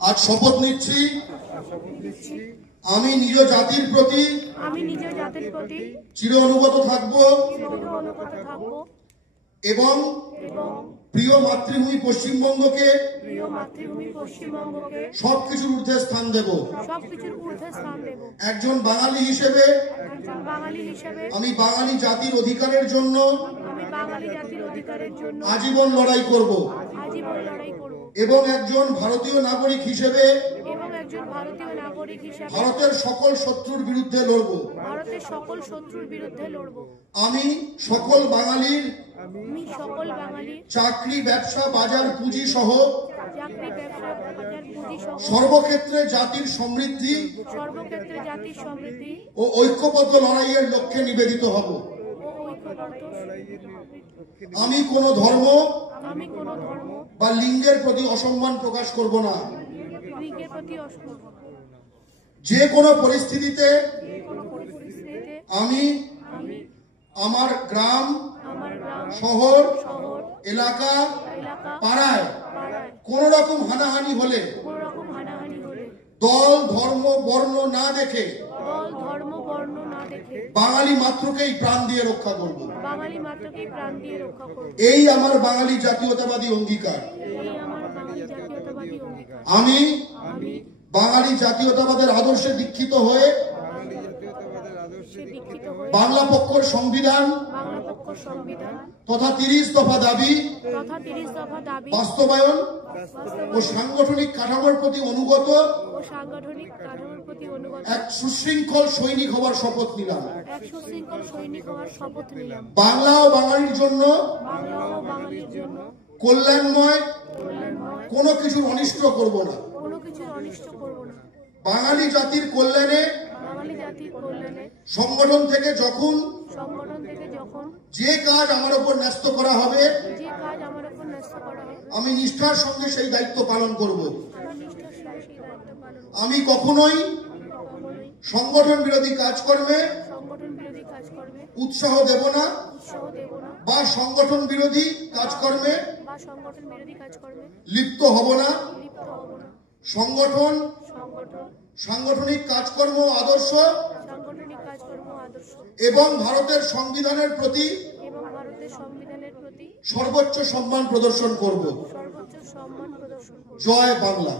আজ শপথ নিচ্ছি আমি নিজ জাতির প্রতি চির অনুগত থাকব এবং প্রিয় মাতৃভূমি পশ্চিমবঙ্গকে সবকিছুর ঊর্ধ্বে স্থান দেব। একজন বাঙালি হিসেবে আমি বাঙালি জাতির অধিকারের জন্য আজীবন লড়াই করব এবং একজন ভারতীয় নাগরিক হিসেবে ভারতের সকল শত্রুর বিরুদ্ধে লড়ব। আমি সকল বাঙালির চাকরি, ব্যবসা, বাজার, পুঁজি সহ সর্বক্ষেত্রে জাতির সমৃদ্ধি ও ঐক্যবদ্ধ লড়াইয়ের লক্ষ্যে নিবেদিত হব। আমি কোনো ধর্ম বা লিঙ্গের প্রতি অসম্মান প্রকাশ করব না। যে কোনো পরিস্থিতিতে আমি আমার গ্রাম, শহর, এলাকা, পাড়ায় কোন রকম হানাহানি হলে দল, ধর্ম, বর্ণ না দেখে বাঙালি মাত্রকেই প্রাণ দিয়ে রক্ষা করব। এই আমার বাঙালি জাতীয়তাবাদী অঙ্গীকার। আমি বাঙালি জাতীয়তাবাদের আদর্শে দীক্ষিত হয়ে বাংলা পক্ষর সংবিধান তথা 30 দফা দাবি বাস্তবায়ন ও সাংগঠনিক কাঠামোর প্রতি অনুগত এক সুশৃঙ্খল সৈনিক হওয়ার শপথ নিলাম। বাংলা ও বাঙালির জন্য কল্যাণময় কোনো কিছুর অনিষ্ট করব না। বাঙালি জাতির কল্যাণে সংগঠন থেকে যখন যে কাজ আমার উপর ন্যস্ত করা হবে আমি নিষ্ঠার সঙ্গে সেই দায়িত্ব পালন করব। আমি কখনোই সংগঠন বিরোধী কাজকর্মে উৎসাহ দেব না বা সংগঠন বিরোধী কাজকর্মে লিপ্ত হব না। সংগঠন, সাংগঠনিক কাজকর্ম, আদর্শ এবং ভারতের সংবিধানের প্রতি সর্বোচ্চ সম্মান প্রদর্শন করব। জয় বাংলা।